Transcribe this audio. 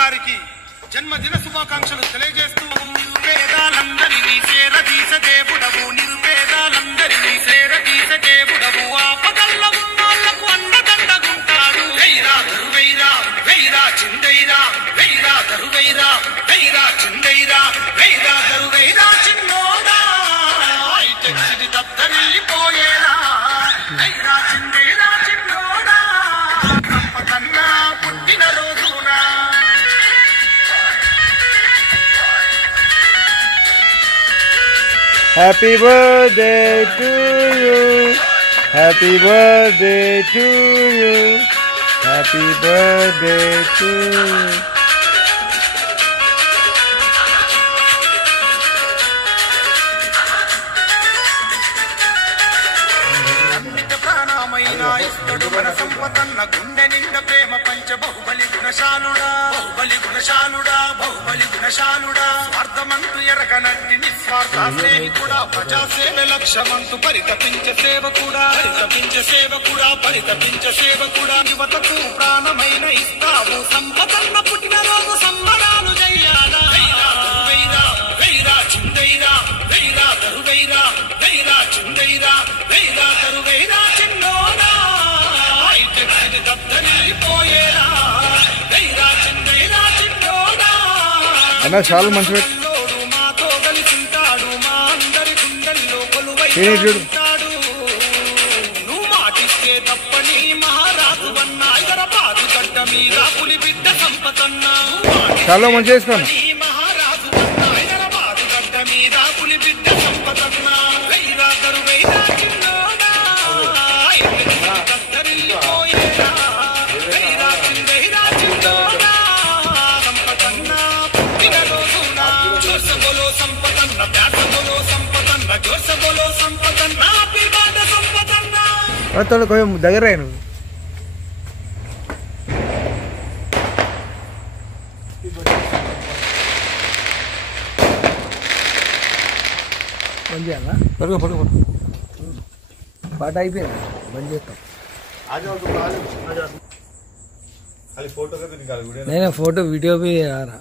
గారికి జన్మదిన శుభాకాంక్షలు తెలియజేస్తూ నిరుపేదాలందరినీ చేరదీస దేవుడవు నిరుపేదాలందరినీ చేరదీస దేవుడవు ఆపదల్ల ఉన్నోళ్లకు అండదండగుంటాడు వెయ్రా దరువైరా వెయ్రా చిందైరా వెయ్రా దరువైరా వెయ్రా చిందైరా వెయ్రా దరువైరా చిన్నోడా తెచ్చిది దత్తరిల్లిపోయేరా వెయ్రా చిందైరా చిన్నోడా కన్నా పుట్టిన రోజునా Happy birthday to you. Happy birthday to you. Happy birthday to you. గుండె నిండ ప్రేమ పంచ బాహుబలి గుణశాలుడా బాహుబలి గుణశాలుడా బాహుబలి గుణశాలుడా స్వార్థమంతు ఎరగనట్టి నిస్వార్థ స్నేహితుడా ప్రజాసేవ లక్ష్యమంతు పరితపించే సేవకుడా పరితపించే సేవకుడా పరితపించే సేవకుడా యువతకు ప్రాణమైన ఇస్తావు సంపదన్న పుట్టినరోజు సంబరాలు చెయ్యాలా వెయ్రా వెయ్రా చిందైరా వెయ్రా దరువైరా వెయ్రా చిందైరా వెయ్రా దరువైరా చిన్నోడా అన్న చాలా మంచి మాతో కలిసింటాడు మా అందరి గుండెల్లో చూడు నువ్వు మాటిస్తే తప్పని మహారాజు అన్న హైదరాబాదు గడ్డ మీద పులి బిడ్డ సంపదన్నా చాలా మంచి వేసుకోండి మహారాజు అన్న హైదరాబాదు గడ్డ మీద పులి బిడ్డ సంపదన్నా వెయ్రా దరువైరా చిన్నోడా కత్తరిల్లిపోయేరా వెయ్రా చిందైరా చిన్నోడా సంపదన్నా పుట్టిన రోజునా జోర్స బోలో సంపదన్న ప్యాస బోలో సంపదన్న జోర్స బోలో సంపదన్న హ్యాపీ బర్త్డే సంపదన్న కొంచెం దగ్గర నువ్వు బంద్ చేయాలా పడుకో పడుకో పాట అయిపోయింది బంద్ చేస్తాం నేను फोटो वीडियो भी आ रहा